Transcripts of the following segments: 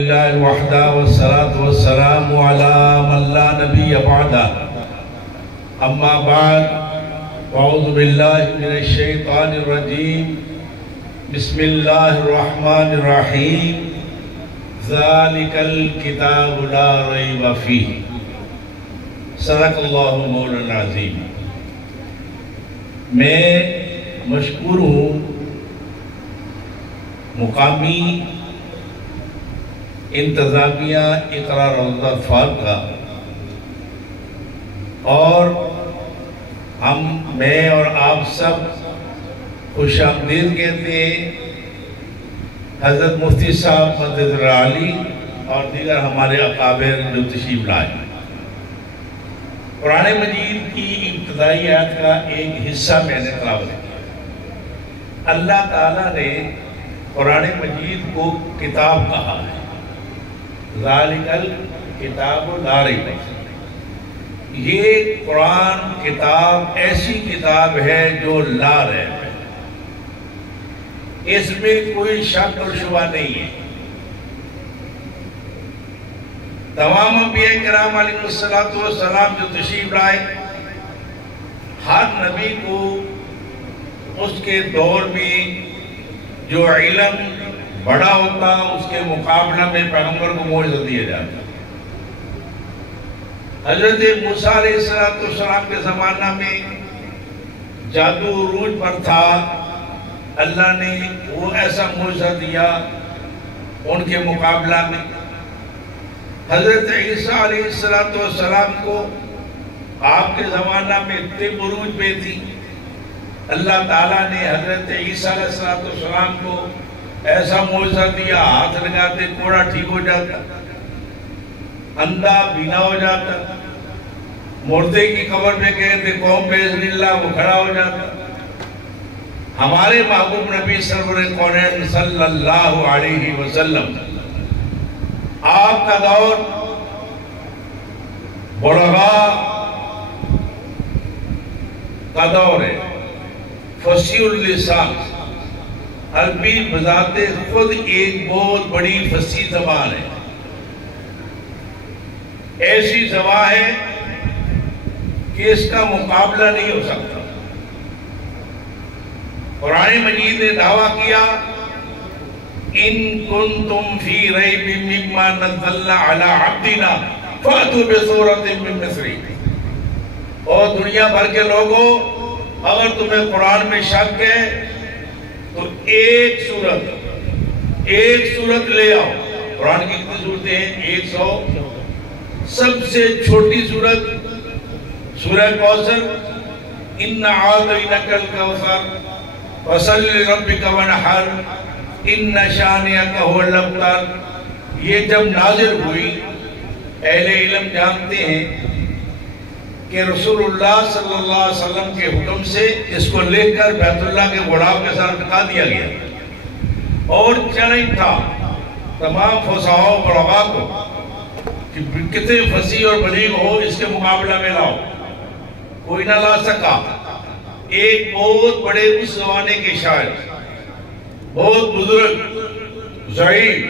اللہ وحدہ والصلاة والسلام علی من لا نبی بعدہ اما بعد اعوذ باللہ من الشیطان الرجیم بسم اللہ الرحمن الرحیم ذالک الکتاب لا ریب فیہ صدق اللہ مولانا العظیم۔ میں مشکور ہوں مقامی انتظامیہ اقرا روضہ اطفال کا، اور میں اور آپ سب خوش آمدید کہتے ہیں حضرت مفتی صاحب مدد العالی اور دیگر ہمارے اکابر جو تشریف لائے۔ قرآن مجید کی ابتدائی آیت کا ایک حصہ میں نے تلاوت کیا۔ اللہ تعالیٰ نے قرآن مجید کو کتاب کہا ہے، ذالک الکتاب لا ریب فیہ۔ یہ قرآن کتاب ایسی کتاب ہے جو لا ریب ہے، اس میں کوئی شک اور شبہ نہیں ہے۔ تمام انبیاء کرام علیہ السلام جو تشریف لائے، ہر نبی کو اس کے دور میں جو علم بڑا ہوتا اس کے مقابلہ میں پیغمبر کو معجزہ دیا جاتا۔ حضرت موسیٰ علیہ السلام کے زمانہ میں جادو عروج پر تھا، اللہ نے وہ ایسا معجزہ دیا ان کے مقابلہ میں۔ حضرت عیسیٰ علیہ السلام کو آپ کے زمانہ میں طب عروج پہ تھی، اللہ تعالیٰ نے حضرت عیسیٰ علیہ السلام کو ایسا معجزہ دیا، ہاتھ لگاتے کوڑا ٹھیک ہو جاتا، اندھا بینا ہو جاتا، مردے کی قبر میں کہتے قوم باذن اللہ وہ کھڑا ہو جاتا۔ ہمارے محبوب نبی سرور کونین صلی اللہ علیہ وسلم، آپ کا دور بلغاء کا دور ہے، فصیح اللسان، عربی بذات خود ایک بہت بڑی فصیح زبان ہے، ایسی زبان ہے کہ اس کا مقابلہ نہیں ہو سکتا۔ قرآن مجید نے دعویٰ کیا ان کنتم فی ریب مما نزلنا علی عبدنا فأتوا بسورۃ من مثلہ۔ اور دنیا بھر کے لوگوں، اگر تمہیں قرآن میں شک ہے تو ایک سورت لے آؤ۔ قرآن کی کتنی سورتیں ہیں؟ 100۔ سب سے چھوٹی سورت سورہ کوثر، اِنَّ أَعْطَيْنَاكَ الْكَوْثَرَ فَصَلِّ لِرَبِّكَ وَانْحَرْ إِنَّ شَانِئَكَ هُوَ الْأَبْتَرُ۔ یہ جب نازل ہوئی، اہل علم جانتے ہیں کہ رسول اللہ صلی اللہ علیہ وسلم کے حکم سے اس کو لے کر بیت اللہ کے غلاف کے ساتھ ٹکا دیا گیا، اور چیلنج تھا تمام فصحاء و بلغاء کو کہ کتنے فصیح اور بلیغ ہو اس کے مقابلہ میں لاؤ، کوئی نہ لا سکا۔ ایک بہت بڑے اس زمانے کے شاعر، بہت بزرگ، ضعیف،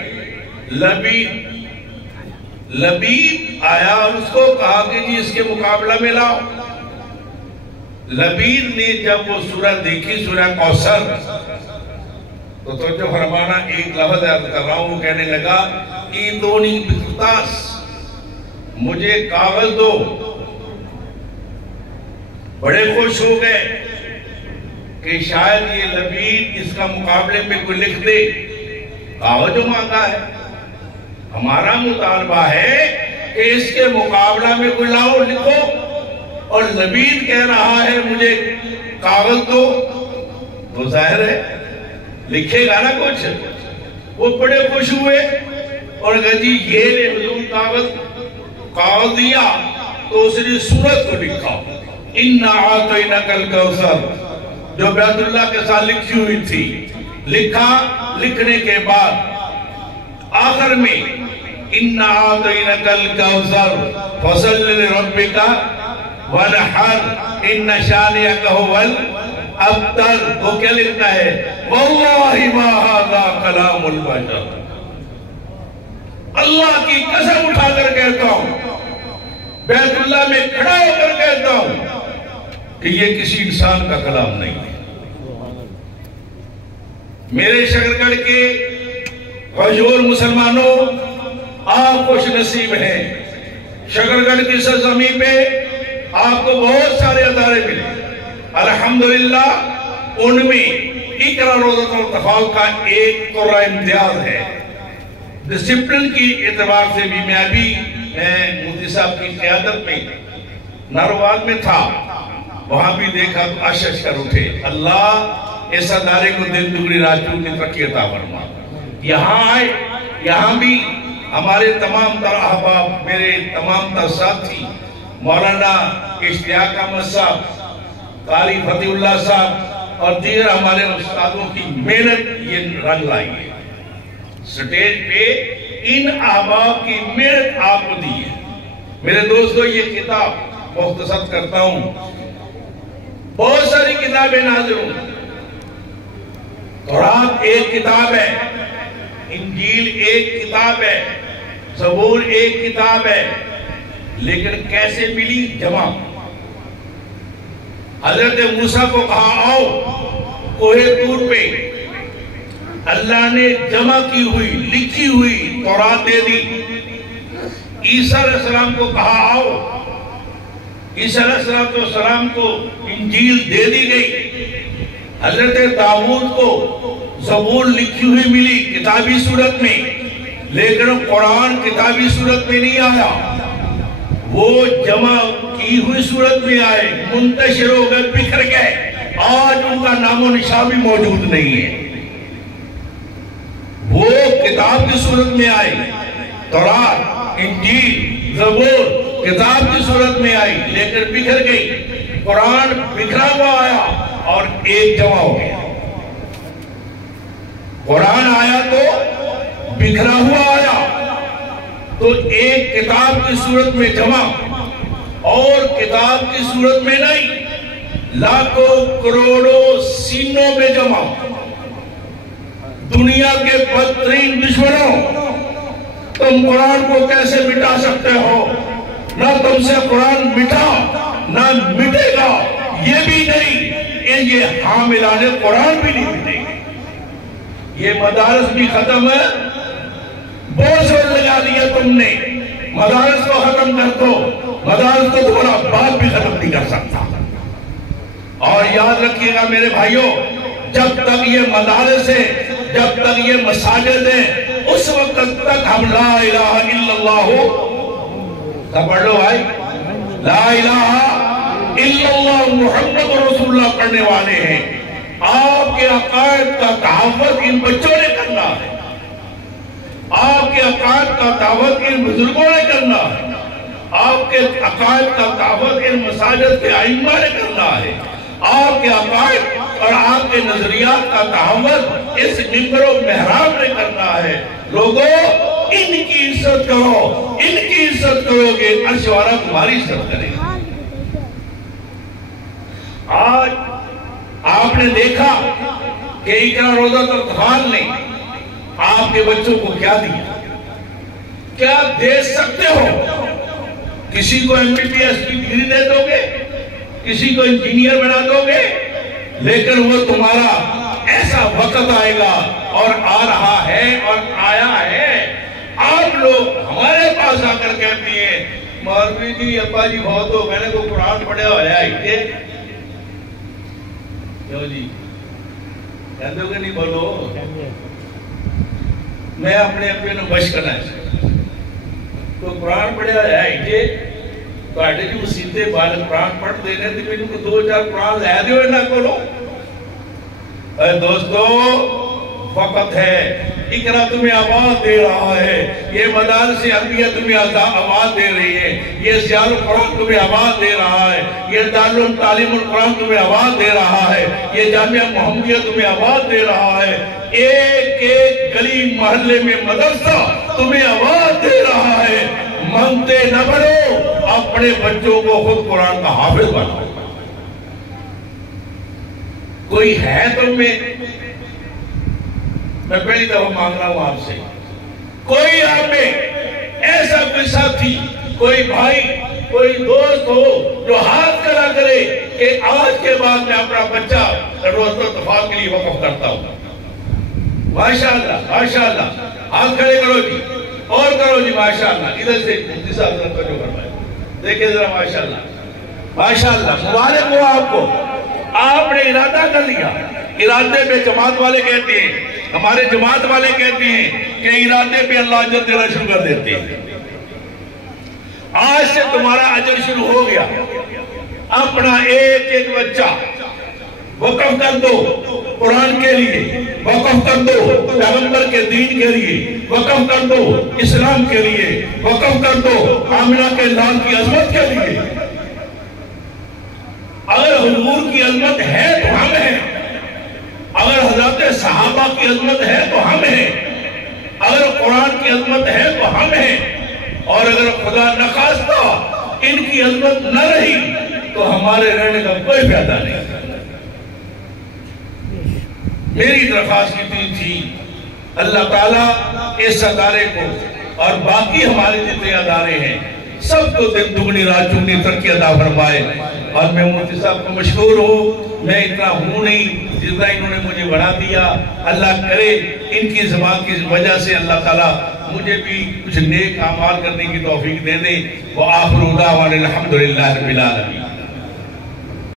لبید آیا اور اس کو کہا کہ جی اس کے مقابلہ میں لاؤ۔ لبید نے جب وہ سورہ دیکھی، سورہ کوثر، تو توجہ فرمانا، ایک لفظ یاد کر رہا ہوں، وہ کہنے لگا ایدونی بقرطاس، مجھے کاغذ دو۔ بڑے خوش ہو گئے کہ شاید یہ لبید اس کا مقابلے میں کوئی لکھ دے، کاغذ جو مانگا ہے۔ ہمارا مطالبہ ہے کہ اس کے مقابلہ میں کوئی لاؤ، لکھو، اور لبید کہہ رہا ہے مجھے کاغذ دو، تو ظاہر ہے لکھے گا نا کچھ۔ وہ بڑے خوش ہوئے اور کہا جی یہ لے حضور کاغذ دیا، تو اس نے سورت کو لکھا، اِنَّ أَعْطَيْنَاكَ الْكَوْثَرَ، جو بیت اللہ کے ساتھ لکھی ہوئی تھی، لکھا۔ لکھنے کے بعد آخر میں اِنَّ أَعْطَيْنَاكَ الْكَوْثَرَ فَصَلِّ لِرَبِّكَ وَانْحَرْ إِنَّ شَانِئَكَ هُوَ الْأَبْتَرُ۔ وہ کیا لکھتا ہے؟ وَاللَّهِ مَا هَذَا كَلَامُ الْبَشَرِ۔ اللہ کی قسم اٹھا کر کہتا ہوں، بیت اللہ میں کھڑا ہو کر کہتا ہوں کہ یہ کسی انسان کا کلام نہیں ہے۔ میرے شکرگڑھ کے غیور مسلمانوں، آپ خوش نصیب ہیں۔ شکرگڑھ کی سرزمین پہ آپ کو بہت سارے ادارے ملے، الحمدللہ ان میں اقرا روضۃ الاطفال کا ایک قرہ امتیاز ہے۔ ڈسپلن کی اعتبار سے بھی میں مفتی صاحب کی قیادت میں ناروال میں تھا، وہاں بھی دیکھا تو اشش کر اٹھے، اللہ اس ادارے کو دل دگنی رات چوگنی ترقی عطا فرما۔ یہاں آئے، یہاں بھی ہمارے تمام تر احباب، میرے تمام تر ساتھی، مولانا اشتیاق احمد صاحب، قاری فتح اللہ صاحب اور دیگر ہمارے استادوں کی محنت یہ رنگ لائی ہے۔ سٹیج پہ ان احباب کی محنت آپ کو دی ہے۔ میرے دوستو، یہ کتاب مختصر کرتا ہوں، بہت ساری کتابیں نازل ہوں، تورات ایک کتاب ہے، انجیل ایک کتاب ہے، زبور ایک کتاب ہے، لیکن کیسے ملی؟ جمع۔ حضرت موسیٰ کو کہا آؤ کوہ طور پہ، اللہ نے جمع کی ہوئی لکھی ہوئی تورات دے دی۔ عیسیٰ علیہ السلام کو کہا آؤ، عیسیٰ علیہ السلام کو انجیل دے دی گئی۔ حضرت داؤد کو زبور لکھی ہوئی ملی کتابی صورت میں، لیکن قرآن کتابی صورت میں نہیں آیا، وہ جمع کی ہوئی صورت میں آئے، منتشر ہو گئے، بکھر گئے، آج ان کا نام و نشان بھی موجود نہیں ہے۔ وہ کتاب کی صورت میں آئی، تورات، انجیل، زبور کتاب کی صورت میں آئی، لیکن بکھر گئی۔ قرآن بکھرا ہوا آیا اور ایک جمع ہو گیا۔ قرآن آیا تو بکھرا ہوا آیا، تو ایک کتاب کی صورت میں جمع اور کتاب کی صورت میں نہیں، لاکھوں کروڑوں سینوں میں جمع۔ دنیا کے بدترین دشمنوں، تم قرآن کو کیسے مٹا سکتے ہو؟ نہ تم سے قرآن مٹا نہ مٹے گا، یہ بھی نہیں، یہ حاملان قرآن بھی نہیں مٹے گا۔ یہ مدارس بھی ختم ہے، بہت سے لگا دیا تم نے، مدارس کو ختم کر دو، مدارس کو تمہارا باپ بھی ختم نہیں کر سکتا۔ اور یاد رکھیے گا میرے بھائیوں، جب تک یہ مدارس ہیں، جب تک یہ مساجد ہیں، اس وقت تک ہم لا الہ الا اللہ پڑھ لو بھائی، لا الہ الا اللہ محمد رسول اللہ پڑھنے والے ہیں۔ آپ کے عقائد کا تحفظ ان بچوں نے کرنا ہے، آپ کے عقائد کا تحفظ ان بزرگوں نے کرنا ہے، آپ کے عقائد کا تحفظ ان مساجد کے ائمہ نے کرنا ہے، آپ کے عقائد اور آپ کے نظریات کا تحفظ اس منبر و محراب نے کرنا ہے۔ لوگوں، ان کی عزت کرو، ان کی عزت کرو گے، عرش والا تمہاری عزت کرے گا۔ آج آپ نے دیکھا کہ اقرا روضۃ الاطفال نے آپ کے بچوں کو کیا دیا؟ کیا دے سکتے ہو؟ کسی کو MBBS کی ڈگری دے دو گے، کسی کو انجینئر بنا دو گے، لیکن وہ تمہارا ایسا وقت آئے گا، اور آ رہا ہے اور آیا ہے۔ آپ لوگ ہمارے پاس آ کر کہتے ہیں مولوی جی ابا جی بہت ہو، میں نے کو قرآن پڑھے ہویا ہے، کیوں جی کہتے ہو کہ نہیں؟ بولو، میں اپنے اپنے نو بش کرنا ہے، تو قرآن پڑھے ہویا ہے تو آٹے جو مسیطے بال قرآن پڑھ دینے تھے، میں ان کو 2-4 قرآن لے دیو انہا کو لو۔ اے دوستو، وقت ہے، اقرا تمہیں آواز دے رہا ہے، یہ مدارس عربیہ تمہیں آواز دے رہی ہے، یہ سیال القرآن تمہیں آواز دے رہا ہے، یہ دارالعلوم تعلیم القرآن تمہیں آواز دے رہا ہے، یہ جامعہ محمدیہ تمہیں آواز دے رہا ہے، ایک ایک گلی محلے میں مدرسہ تمہیں آواز دے رہا ہے۔ مانگتے نہ بڑھو، اپنے بچوں کو خود قرآن کا حافظ بناؤ۔ کوئی ہے تم میں؟ میں پہلی دفعہ مانگ رہا ہوں آپ سے، کوئی آپ میں ساتھی، کوئی بھائی، کوئی دوست ہو جو ہاتھ کھڑا کرے کہ آج کے بعد میں اپنا بچہ روز اتفاق کے لیے وقف کرتا ہوں؟ ماشاءاللہ ماشاءاللہ، ہاتھ کھڑے کرو جی، اور کرو جی ماشاءاللہ۔ ادھر سے مفتی صاحب ذرا توجہ فرمائیں، دیکھیں ذرا ماشاءاللہ ماشاءاللہ، مبارک ہو آپ کو، آپ نے ارادہ کر لیا۔ ارادے پہ جماعت والے کہتے ہیں، ہمارے جماعت والے کہتے ہیں کہ ارادے پہ اللہ اجر دینا شروع کر دیتے ہیں۔ آج سے تمہارا اجر شروع ہو گیا، اپنا ایک ایک بچہ وقف کر دو قرآن کے لیے، وقف کر دو پیغمبر کے دین کے لیے، وقف کر دو اسلام کے لیے، وقف کر دو آمنہ کے لال کی عظمت کے لیے۔ اگر حضور کی عظمت ہے تو ہم ہیں، اگر حضرت صحابہ کی عظمت ہے تو ہم ہیں، اگر قرآن کی عظمت ہے تو ہم ہیں، اور اگر خدا نخواستہ ان کی عظمت نہ رہی تو ہمارے رہنے کا کوئی فائدہ نہیں۔ میری درخواست کی تھی اللہ تعالیٰ اس ادارے کو اور باقی ہمارے جتنے ادارے ہیں سب کو دن دگنی رات چگنی ترقی عطا فرمائے۔ اور میں مفتی صاحب کو مشکور ہوں، میں اتنا ہوں نہیں جتنا انہوں نے مجھے بڑھا دیا۔ اللہ کرے ان کی زبان کی وجہ سے اللہ تعالیٰ مجھے بھی کچھ نیک اعمال کرنے کی توفیق دے دے۔ وآخر دعوانا الحمدللہ رب العالمین۔